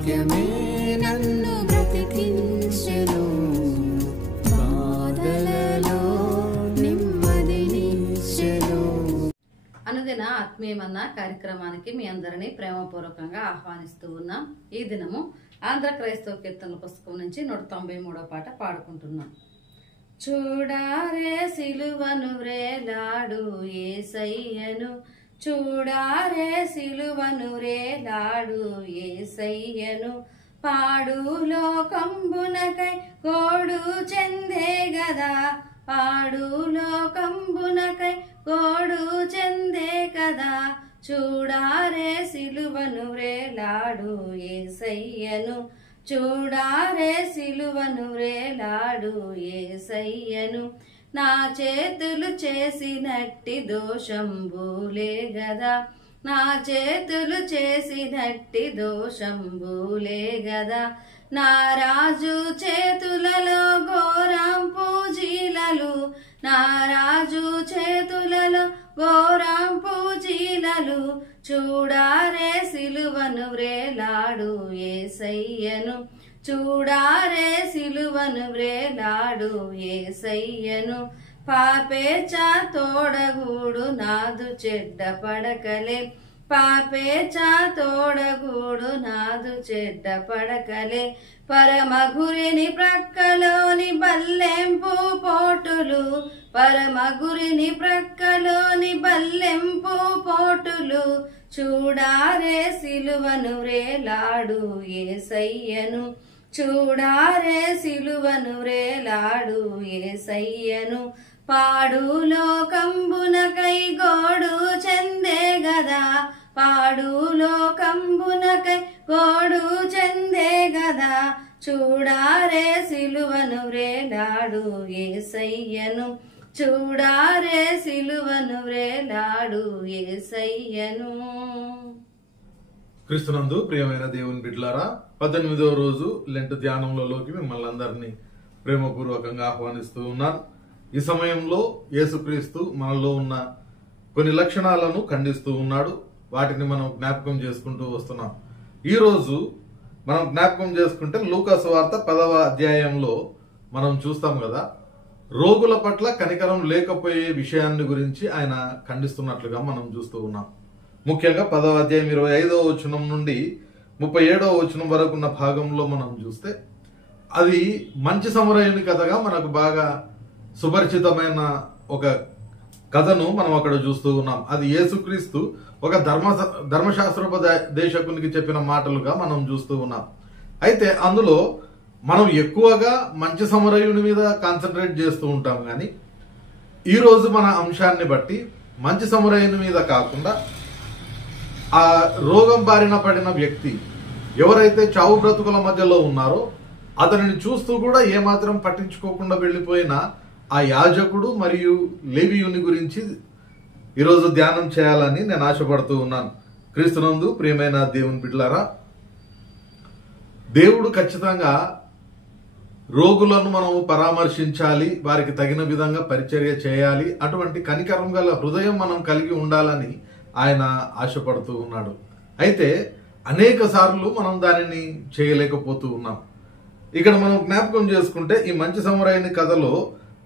వాక్యమే నన్ను బ్రతికించెను, బాధలలో నెమ్మదినిచ్చెను. అనుదిన ఆత్మీయమన్న కార్యక్రమానికి మీ అందరినీ ప్రేమపూర్వకంగా ఆహ్వానిస్తూ ఉన్నాం. ఈ దినము ఆంధ్ర క్రైస్తవ కీర్తనల పుస్తకం నుంచి 193వ పాట పాడుకుంటున్నాం. చూడారే సిలువను వ్రేలాడు యేసయ్యను, చూడారే సిలువను వ్రేలాడు యేసయ్యను, పాడు లోకంబునకై గోడు చెందే గదా, పాడు లోకంబునకై గోడు చెందే కదా, చూడారే సిలువను వ్రేలాడు యేసయ్యను, చూడారే సిలువను వ్రేలాడు యేసయ్యను, నా చేతులు చేసినట్టి దోషంబులే గదా, నా చేతులు చేసినట్టి దోషంబులే గదా, నా రాజు చేతులలో ఘోరంపు జీలలు, నా రాజు చేతులలో ఘోరంపు జీలలు, చూడారే సిలువను వ్రేలాడు యేసయ్యను, చూడారే సిలువను వ్రేలాడు యేసయ్యను, పాపేచ తోడగూడు నాదు చెడ్డ పడకలే, పాపేచ తోడగూడు నాదు చెడ్డ పడకలే, పరమగురిని ప్రక్కలోని బల్లెంపు పోటులు, పరమగురిని ప్రక్కలోని బల్లెంపు పోటులు, చూడారే సిలువను వ్రేలాడు యేసయ్యను, చూడారే సిలువను వ్రేలాడు యేసయ్యను, పాడు లోకంబునకై గోడు చెందే గదా, పాడు లోకంబునకై గోడు చెందే గదా, చూడారే సిలువను వ్రేలాడు యేసయ్యను, చూడారే సిలువను వ్రేలాడు యేసయ్యను. క్రీస్తునందు ప్రియమైన దేవుని బిడ్డలారా, 18వ రోజు లెంట్ ధ్యానంలోకి మిమ్మల్ని అందరినీ ప్రేమపూర్వకంగా ఆహ్వానిస్తూ ఉన్నాను. ఈ సమయంలో యేసుక్రీస్తు మనలో ఉన్న కొన్ని లక్షణాలను ఖండిస్తూ ఉన్నాడు. వాటిని మనం జ్ఞాపకం చేసుకుంటూ వస్తున్నాం. ఈ రోజు మనం జ్ఞాపకం చేసుకుంటే లూకా సువార్త 10వ అధ్యాయంలో మనం చూస్తాం కదా, రోగుల పట్ల కనికరం లేకపోయే విషయాన్ని గురించి ఆయన ఖండిస్తున్నట్లుగా మనం చూస్తూ ఉన్నాం. ముఖ్యంగా 10వ అధ్యాయం 25వ వచనం నుండి 37వ వచనం వరకు ఉన్న భాగంలో మనం చూస్తే అది మంచి సమరయుని కథగా మనకు బాగా సుపరిచితమైన ఒక కథను మనం అక్కడ చూస్తూ ఉన్నాం. అది యేసుక్రీస్తు ఒక ధర్మశాస్త్రోపదేశకునికి చెప్పిన మాటలుగా మనం చూస్తూ ఉన్నాం. అయితే అందులో మనం ఎక్కువగా మంచి సమరయుని మీద కాన్సన్ట్రేట్ చేస్తూ ఉంటాం, కానీ ఈరోజు మన అంశాన్ని బట్టి మంచి సమరయుని మీద కాకుండా ఆ రోగం బారిన పడిన వ్యక్తి ఎవరైతే చావు బ్రతుకుల మధ్యలో ఉన్నారో అతనిని చూస్తూ కూడా ఏమాత్రం పట్టించుకోకుండా వెళ్ళిపోయిన ఆ యాజకుడు మరియు లేవీయుని గురించి ఈరోజు ధ్యానం చేయాలని నేను ఆశపడుతూ ఉన్నాను. క్రీస్తునందు ప్రియమైన దేవుని బిడ్డలారా, దేవుడు ఖచ్చితంగా రోగులను మనం పరామర్శించాలి, వారికి తగిన విధంగా పరిచర్య చేయాలి, అటువంటి కనికరం గల హృదయం మనం కలిగి ఉండాలని ఆయన ఆశపడుతూ ఉన్నాడు. అయితే అనేక సార్లు మనం దానిని చేయలేకపోతూ ఉన్నాం. ఇక్కడ మనం జ్ఞాపకం చేసుకుంటే ఈ మంచి సమరయుని కథలో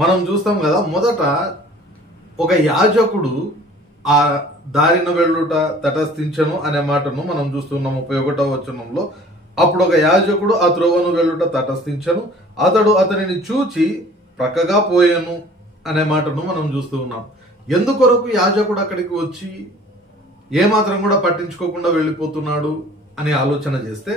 మనం చూస్తాం కదా, మొదట ఒక యాజకుడు ఆ దారిన వెళ్ళుట తటస్థించను అనే మాటను మనం చూస్తున్నాం 31వ వచనంలో. అప్పుడు ఒక యాజకుడు ఆ త్రోవను వెళ్ళుట తటస్థించను, అతడు అతనిని చూచి ప్రక్కగా పోయాను అనే మాటను మనం చూస్తూ ఉన్నాం. ఎందుకొరకు యాజకుడు అక్కడికి వచ్చి ఏమాత్రం కూడా పట్టించుకోకుండా వెళ్ళిపోతున్నాడు అని ఆలోచన చేస్తే,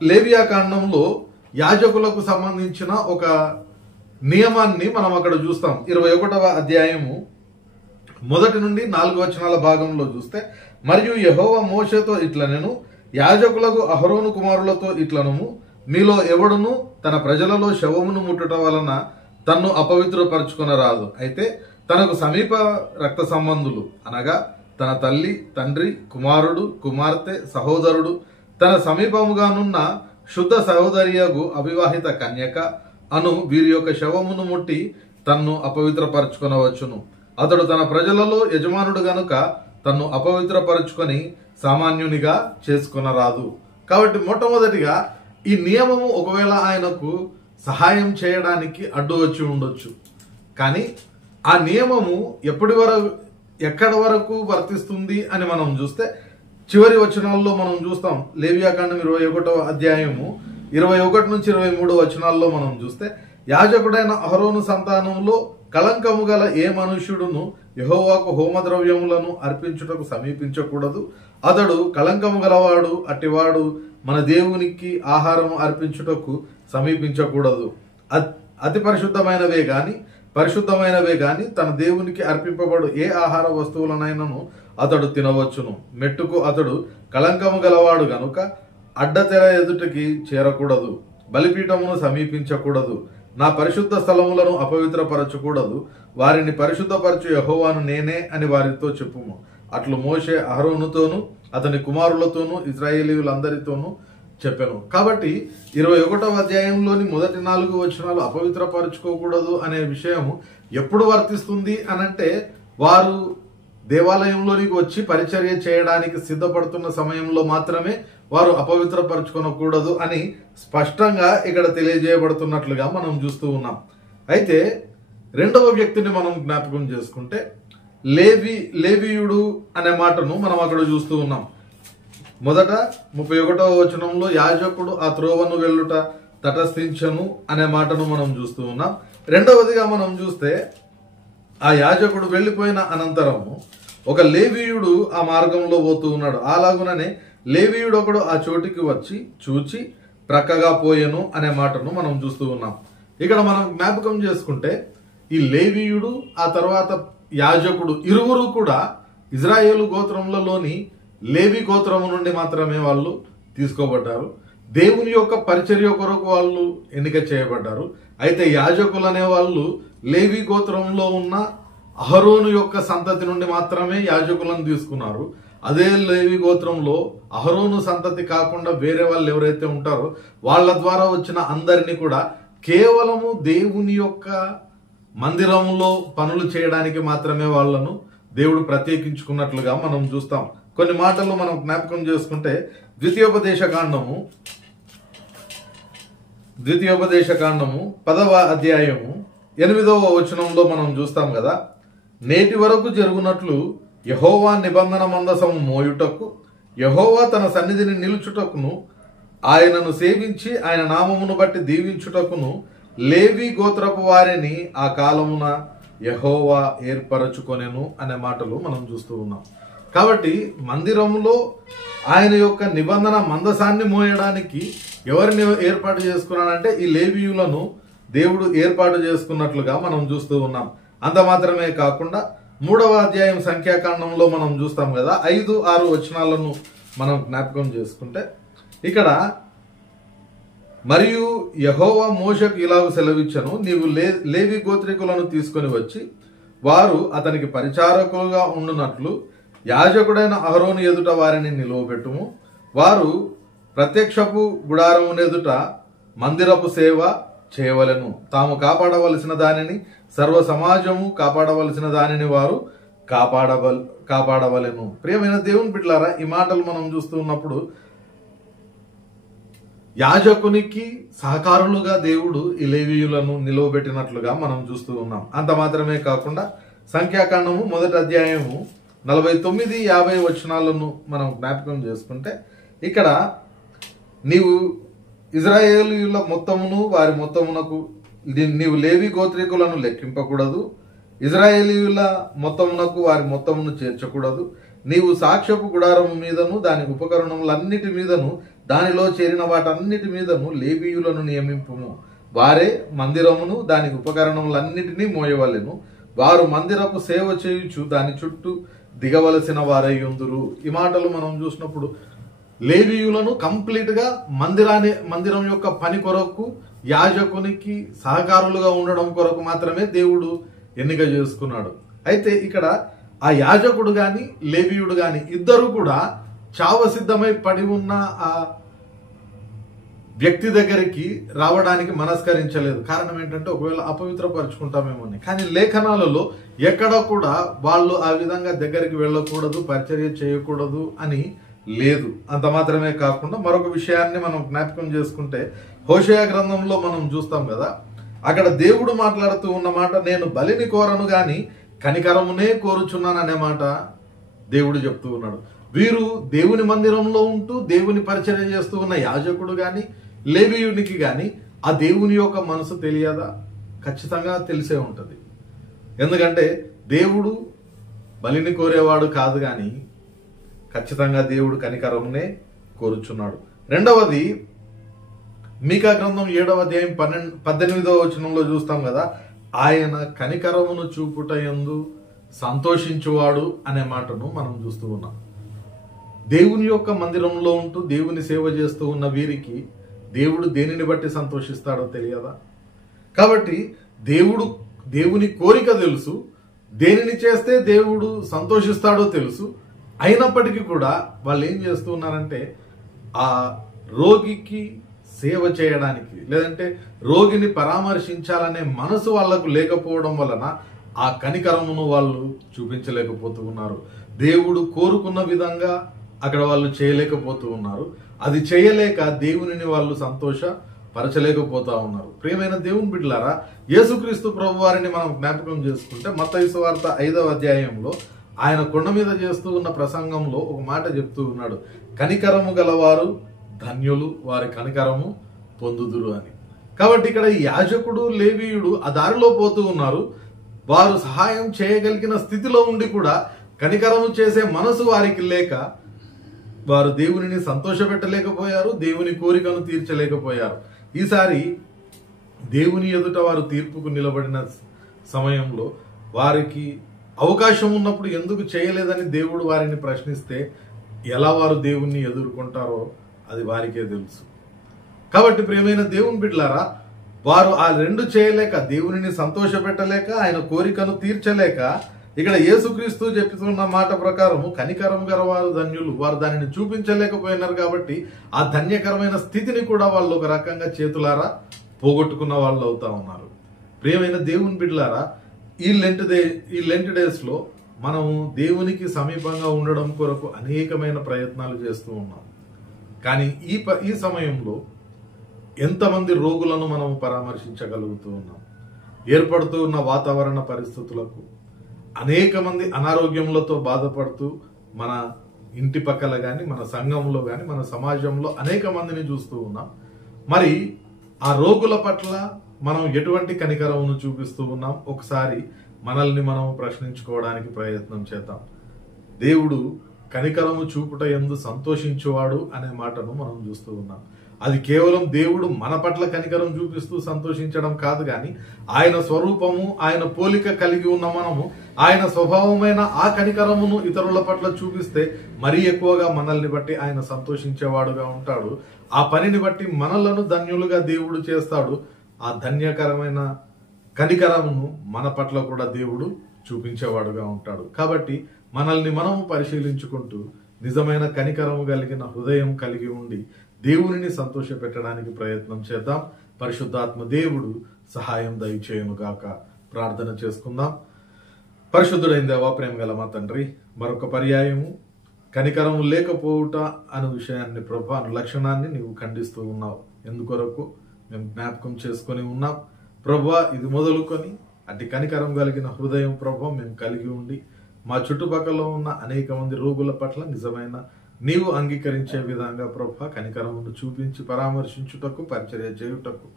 లేవియా కాండంలో యాజకులకు సంబంధించిన ఒక నియమాన్ని మనం అక్కడ చూస్తాం. 21వ అధ్యాయము 1 నుండి 4 వచనాల భాగంలో చూస్తే, మరియు యెహోవా మోషేతో ఇట్లనెను, యాజకులకు అహరోను కుమారులతో ఇట్లనము, మీలో ఎవడును తన ప్రజలలో శవమును ముట్టుట వలన తన్ను అపవిత్రపరచుకొనరాదు. అయితే తనకు సమీప రక్త సంబంధులు అనగా తన తల్లి, తండ్రి, కుమారుడు, కుమార్తె, సహోదరుడు, తన సమీపముగానున్న శుద్ధ సహోదరియగు అవివాహిత కన్యక అను వీరి యొక్క శవమును ముట్టి తన్ను అపవిత్రపరచుకొనవచ్చును. అతడు తన ప్రజలలో యజమానుడు గనుక తన్ను అపవిత్రపరచుకొని సామాన్యునిగా చేసుకొనరాదు కాబట్టి మొట్టమొదటిగా ఈ నియమము ఒకవేళ ఆయనకు సహాయం చేయడానికి అడ్డు వచ్చి ఉండొచ్చు, కానీ ఆ నియమము ఎక్కడి వరకు వర్తిస్తుంది అని మనం చూస్తే చివరి వచనాల్లో మనం చూస్తాం. లేవియాకాండం 21వ అధ్యాయము 21 నుంచి 23 వచనాల్లో మనం చూస్తే, యాజకుడైన అహరోను సంతానంలో కళంకము గల ఏ మనుష్యుడును యెహోవాకు హోమద్రవ్యములను అర్పించుటకు సమీపించకూడదు. అతడు కళంకము గలవాడు, అట్టివాడు మన దేవునికి ఆహారం అర్పించుటకు సమీపించకూడదు. అతి పరిశుద్ధమైనవే గాని తన దేవునికి అర్పింపబడు ఏ ఆహార వస్తువులనైనను అతడు తినవచ్చును. మెట్టుకు అతడు కళంకము గలవాడు గనుక అడ్డతెర ఎదుటికి చేరకూడదు, బలిపీఠమును సమీపించకూడదు, నా పరిశుద్ధ స్థలములను అపవిత్రపరచకూడదు. వారిని పరిశుద్ధపరచు యెహోవాను నేనే అని వారితో చెప్పుము. అట్లు మోషే అహరోనుతోనూ అతని కుమారులతోనూ ఇశ్రాయేలీయులందరితోనూ చెప్పాను. కాబట్టి 21వ అధ్యాయంలోని మొదటి 4 వచనాలు అపవిత్రపరచుకోకూడదు అనే విషయం ఎప్పుడు వర్తిస్తుంది అనంటే, వారు దేవాలయంలోనికి వచ్చి పరిచర్య చేయడానికి సిద్ధపడుతున్న సమయంలో మాత్రమే వారు అపవిత్రపరచుకోనకూడదు అని స్పష్టంగా ఇక్కడ తెలియజేయబడుతున్నట్లుగా మనం చూస్తూ ఉన్నాం. అయితే రెండవ వ్యక్తిని మనం జ్ఞాపకం చేసుకుంటే లేవీయుడు అనే మాటను మనం అక్కడ చూస్తూ ఉన్నాం. మొదట 31వ వచనంలో యాజకుడు ఆ త్రోవను వెళ్ళుట తటస్థించను అనే మాటను మనం చూస్తూ ఉన్నాం. రెండవదిగా మనం చూస్తే ఆ యాజకుడు వెళ్ళిపోయిన అనంతరము ఒక లేవీయుడు ఆ మార్గంలో పోతూ ఉన్నాడు. అలాగుననే లేవీయుడు ఒకడు ఆ చోటికి వచ్చి చూచి ప్రక్కగా పోయెను అనే మాటను మనం చూస్తూ ఉన్నాం. ఇక్కడ మనం జ్ఞాపకం చేసుకుంటే ఈ లేవీయుడు ఆ తర్వాత యాజకుడు ఇరువురు కూడా ఇజ్రాయేలు గోత్రములలోని లేవి గోత్రము నుండి మాత్రమే వాళ్ళు తీసుకోబడ్డారు. దేవుని యొక్క పరిచర్య కొరకు వాళ్ళు ఎన్నిక చేయబడ్డారు. అయితే యాజకులు అనే వాళ్ళు లేవి గోత్రంలో ఉన్న అహరోను యొక్క సంతతి నుండి మాత్రమే యాజకులను తీసుకున్నారు. అదే లేవి గోత్రంలో అహరోను సంతతి కాకుండా వేరే వాళ్ళు ఎవరైతే ఉంటారో వాళ్ళ ద్వారా వచ్చిన అందరినీ కూడా కేవలము దేవుని యొక్క మందిరంలో పనులు చేయడానికి మాత్రమే వాళ్ళను దేవుడు ప్రత్యేకించుకున్నట్లుగా మనం చూస్తాం. కొన్ని మాటలు మనం జ్ఞాపకం చేసుకుంటే ద్వితీయోపదేశ కాండము 10వ అధ్యాయము 8వ వచనంలో మనం చూస్తాం కదా, నేటి వరకు జరుగునట్లు యెహోవా నిబంధన మందసము మోయుటకు, యెహోవా తన సన్నిధిని నిలుచుటకును, ఆయనను సేవించి ఆయన నామమును బట్టి దీవించుటకును లేవి గోత్రపు వారిని ఆ కాలమున యెహోవా ఏర్పరచుకొనెను అనే మాటలు మనం చూస్తూ ఉన్నాం. కాబట్టి మందిరంలో ఆయన యొక్క నిబంధన మందసాన్ని మోయడానికి ఎవరిని ఏర్పాటు చేసుకున్నాడంటే ఈ లేవీయులను దేవుడు ఏర్పాటు చేసుకున్నట్లుగా మనం చూస్తూ ఉన్నాం. అంత మాత్రమే కాకుండా 3వ అధ్యాయం సంఖ్యాకాండంలో మనం చూస్తాం కదా, 5, 6 వచనాలను మనం జ్ఞాపకం చేసుకుంటే ఇక్కడ, మరియు యెహోవా మోషేకు ఇలాగ సెలవిచ్చెను, నీవు లేవి గోత్రికులను తీసుకొని వచ్చి వారు అతనికి పరిచారకులుగా ఉండునట్లు యాజకుడైన అహరోను ఎదుట వారిని నిలువబెట్టుము. వారు ప్రత్యక్షపు గుడారమునెదుట మందిరపు సేవ చేయవలెను. తాము కాపాడవలసిన దానిని సర్వ సమాజము కాపాడవలసిన దానిని వారు కాపాడవలెను. ప్రియమైన దేవుని బిడ్డలారా, ఈ మాటలు మనం చూస్తూ ఉన్నప్పుడు యాజకునికి సహకారులుగా దేవుడు ఈ లేవీయులను నిలువబెట్టినట్లుగా మనం చూస్తూ ఉన్నాం. అంత మాత్రమే కాకుండా సంఖ్యాకాండము 1వ అధ్యాయము 49, 50 వచనాలను మనం జ్ఞాపకం చేసుకుంటే ఇక్కడ, నీవు ఇజ్రాయేలీయుల మొత్తమును వారి మొత్తమునకు నీవు లేవి గోత్రికులను లెక్కింపకూడదు, ఇజ్రాయేలీయుల మొత్తమునకు వారి మొత్తమును చేర్చకూడదు. నీవు సాక్ష్యపు గుడారము మీదను దాని ఉపకరణములన్నిటి మీదను దానిలో చేరిన వాటన్నిటి మీదను లేవీయులను నియమింపుము. వారే మందిరమును దాని ఉపకరణములన్నిటినీ మోయవలెను. వారు మందిరపు సేవ చేయుచు దాని చుట్టూ దిగవలసిన వారై ఉందురు. ఈ మాటలు మనం చూసినప్పుడు లేవీయులను కంప్లీట్ గా మందిరం యొక్క పని కొరకు యాజకునికి సహకారులుగా ఉండడం కొరకు మాత్రమే దేవుడు ఎన్నిక చేసుకున్నాడు. అయితే ఇక్కడ ఆ యాజకుడు గాని లేవీయుడు గాని ఇద్దరు కూడా చావసిద్ధమై పడి ఉన్న ఆ వ్యక్తి దగ్గరికి రావడానికి మనస్కరించలేదు. కారణం ఏంటంటే ఒకవేళ అపవిత్రపరుచుకుంటామేమో అని. కానీ లేఖనాలలో ఎక్కడ కూడా వాళ్ళు ఆ విధంగా దగ్గరికి వెళ్ళకూడదు, పరిచర్య చేయకూడదు అని లేదు. అంత మాత్రమే కాకుండా మరొక విషయాన్ని మనం జ్ఞాపకం చేసుకుంటే హోషేయ గ్రంథంలో మనం చూస్తాం కదా, అక్కడ దేవుడు మాట్లాడుతూ ఉన్న మాట, నేను బలిని కోరను గాని కనికరమునే కోరుచున్నాను అనే మాట దేవుడు చెప్తూ ఉన్నాడు. వీరు దేవుని మందిరంలో ఉంటూ దేవుని పరిచర్య చేస్తూ ఉన్న యాజకుడు గాని లేవీయునికి గాని ఆ దేవుని యొక్క మనసు తెలియదా? ఖచ్చితంగా తెలిసే ఉంటది. ఎందుకంటే దేవుడు బలిని కోరేవాడు కాదు గాని ఖచ్చితంగా దేవుడు కనికరమునే కోరుచున్నాడు. రెండవది, మీకా గ్రంథం 7వ అధ్యాయం 18వ వచనంలో చూస్తాం కదా, ఆయన కనికరమును చూపుట యందు సంతోషించువాడు అనే మాటను మనం చూస్తూ ఉన్నాం. దేవుని యొక్క మందిరంలో ఉంటూ దేవుని సేవ చేస్తూ ఉన్న వీరికి దేవుడు దేనిని బట్టి సంతోషిస్తాడో తెలియదా? కాబట్టి దేవుని కోరిక తెలుసు, దేనిని చేస్తే దేవుడు సంతోషిస్తాడో తెలుసు. అయినప్పటికీ కూడా వాళ్ళు ఏం చేస్తూ ఉన్నారంటే ఆ రోగికి సేవ చేయడానికి, లేదంటే రోగిని పరామర్శించాలనే మనసు వాళ్లకు లేకపోవడం వలన ఆ కనికరమును వాళ్ళు చూపించలేకపోతూ ఉన్నారు. దేవుడు కోరుకున్న విధంగా అక్కడ వాళ్ళు చేయలేకపోతూ ఉన్నారు. అది చేయలేక దేవునిని వాళ్ళు సంతోషపరచలేకపోతా ఉన్నారు. ప్రియమైన దేవుని బిడ్డలారా, యేసుక్రీస్తు ప్రభు వారిని మనం జ్ఞాపకం చేసుకుంటే మత్తయి సువార్త 5వ అధ్యాయంలో ఆయన కొండ మీద చేస్తూ ఉన్న ప్రసంగంలో ఒక మాట చెప్తూ ఉన్నాడు, కనికరము గలవారు ధన్యులు, వారి కనికరము పొందుదురు అని. కాబట్టి ఇక్కడ ఈ యాజకుడు లేవీయుడు ఆ దారిలో పోతూ ఉన్నారు. వారు సహాయం చేయగలిగిన స్థితిలో ఉండి కూడా కనికరము చేసే మనసు వారికి లేక వారు దేవునిని సంతోషపెట్టలేకపోయారు, దేవుని కోరికను తీర్చలేకపోయారు. ఈసారి దేవుని ఎదుట వారు తీర్పుకు నిలబడిన సమయంలో వారికి అవకాశం ఉన్నప్పుడు ఎందుకు చేయలేదని దేవుడు వారిని ప్రశ్నిస్తే ఎలా వారు దేవుణ్ణి ఎదుర్కొంటారో అది వారికే తెలుసు. కాబట్టి ప్రియమైన దేవుని బిడ్డలారా, వారు ఆ రెండు చేయలేక, దేవునిని సంతోషపెట్టలేక, ఆయన కోరికను తీర్చలేక, ఇక్కడ యేసుక్రీస్తు చెప్తున్న మాట ప్రకారము కనికరం గల వారు ధన్యులు, వారు దానిని చూపించలేకపోయినారు. కాబట్టి ఆ ధన్యకరమైన స్థితిని కూడా వాళ్ళు ఒక రకంగా చేతులారా పోగొట్టుకున్న వాళ్ళు అవుతా ఉన్నారు. ప్రియమైన దేవుని బిడ్డలారా, ఈ లెంట్ డేస్ లో మనము దేవునికి సమీపంగా ఉండడం కొరకు అనేకమైన ప్రయత్నాలు చేస్తూ ఉన్నాం. కానీ ఈ సమయంలో ఎంతమంది రోగులను మనం పరామర్శించగలుగుతూ ఉన్నాం? ఏర్పడుతూ ఉన్న వాతావరణ పరిస్థితులకు అనేక మంది అనారోగ్యములతో బాధపడుతూ మన ఇంటి పక్కల కానీ, మన సంఘంలో కానీ, మన సమాజంలో అనేక మందిని చూస్తూ ఉన్నాం. మరి ఆ రోగుల పట్ల మనం ఎటువంటి కనికరమును చూపిస్తూ ఉన్నాం? ఒకసారి మనల్ని మనం ప్రశ్నించుకోవడానికి ప్రయత్నం చేద్దాం. దేవుడు కనికరము చూపుట యందు సంతోషించువాడు అనే మాటను మనం చూస్తూ ఉన్నాం. అది కేవలం దేవుడు మన పట్ల కనికరం చూపిస్తూ సంతోషించడం కాదు, కానీ ఆయన స్వరూపము, ఆయన పోలిక కలిగి ఉన్న మనము ఆయన స్వభావమైన ఆ కనికరమును ఇతరుల పట్ల చూపిస్తే మరీ ఎక్కువగా మనల్ని బట్టి ఆయన సంతోషించేవాడుగా ఉంటాడు. ఆ పనిని బట్టి మనలను ధన్యులుగా దేవుడు చేస్తాడు. ఆ ధన్యకరమైన కనికరమును మన పట్ల కూడా దేవుడు చూపించేవాడుగా ఉంటాడు. కాబట్టి మనల్ని మనము పరిశీలించుకుంటూ నిజమైన కనికరము కలిగిన హృదయం కలిగి ఉండి దేవునిని సంతోష పెట్టడానికి ప్రయత్నం చేద్దాం. పరిశుద్ధాత్మ దేవుడు సహాయం దయచేయును గాక. ప్రార్థన చేసుకుందాం. పరిశుద్ధుడైన దేవా, ప్రేమ గల మా తండ్రి, మరొక పర్యాయము కనికరము లేకపోవుట అనే విషయాన్ని ప్రభా, లక్షణాన్ని నీవు ఖండిస్తూ ఉన్నావు. ఎందుకొరకు మేము జ్ఞాపకం చేసుకొని ఉన్నాం ప్రభా. ఇది మొదలుకొని అట్టి కనికరం కలిగిన హృదయం ప్రభా మేము కలిగి ఉండి మా చుట్టుపక్కల ఉన్న అనేక మంది రోగుల పట్ల నిజమైన నీవు అంగీకరించే విధంగా ప్రభా కనికరమును చూపించి పరామర్శించుటకు, పరిచర్య చేయుటకు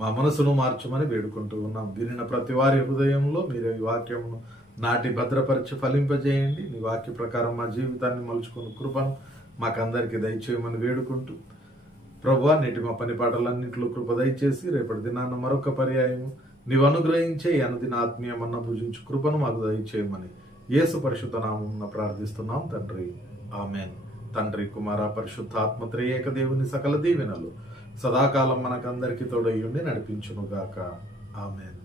మా మనసును మార్చమని వేడుకుంటూ ఉన్నాం. వినిన ప్రతి వారి హృదయంలో మీరు ఈ వాక్యమును నాటి భద్రపరిచి ఫలింపజేయండి. నీ వాక్య ప్రకారం మా జీవితాన్ని మలుచుకున్న కృపను మాకందరికీ దయచేయమని వేడుకుంటూ ప్రభా, నేటి మా పని పాటలన్నింటిలో కృప దయచేసి రేపటి దినాన్న మరొక పర్యాయము నీవు అనుగ్రహించే అనుదిన ఆత్మీయమన్న భుజించు కృపను మాకు దయచేయమని యేసు పరిశుద్ధ నామమున ప్రార్థిస్తున్నాం తండ్రి, ఆమెన్. తండ్రి, కుమార, పరిశుద్ధాత్మ త్రియేక దేవుని సకల దీవెనలు సదాకాలం మనకందరికీ తోడయ్యుండి నడిపించునుగాక. ఆమెన్.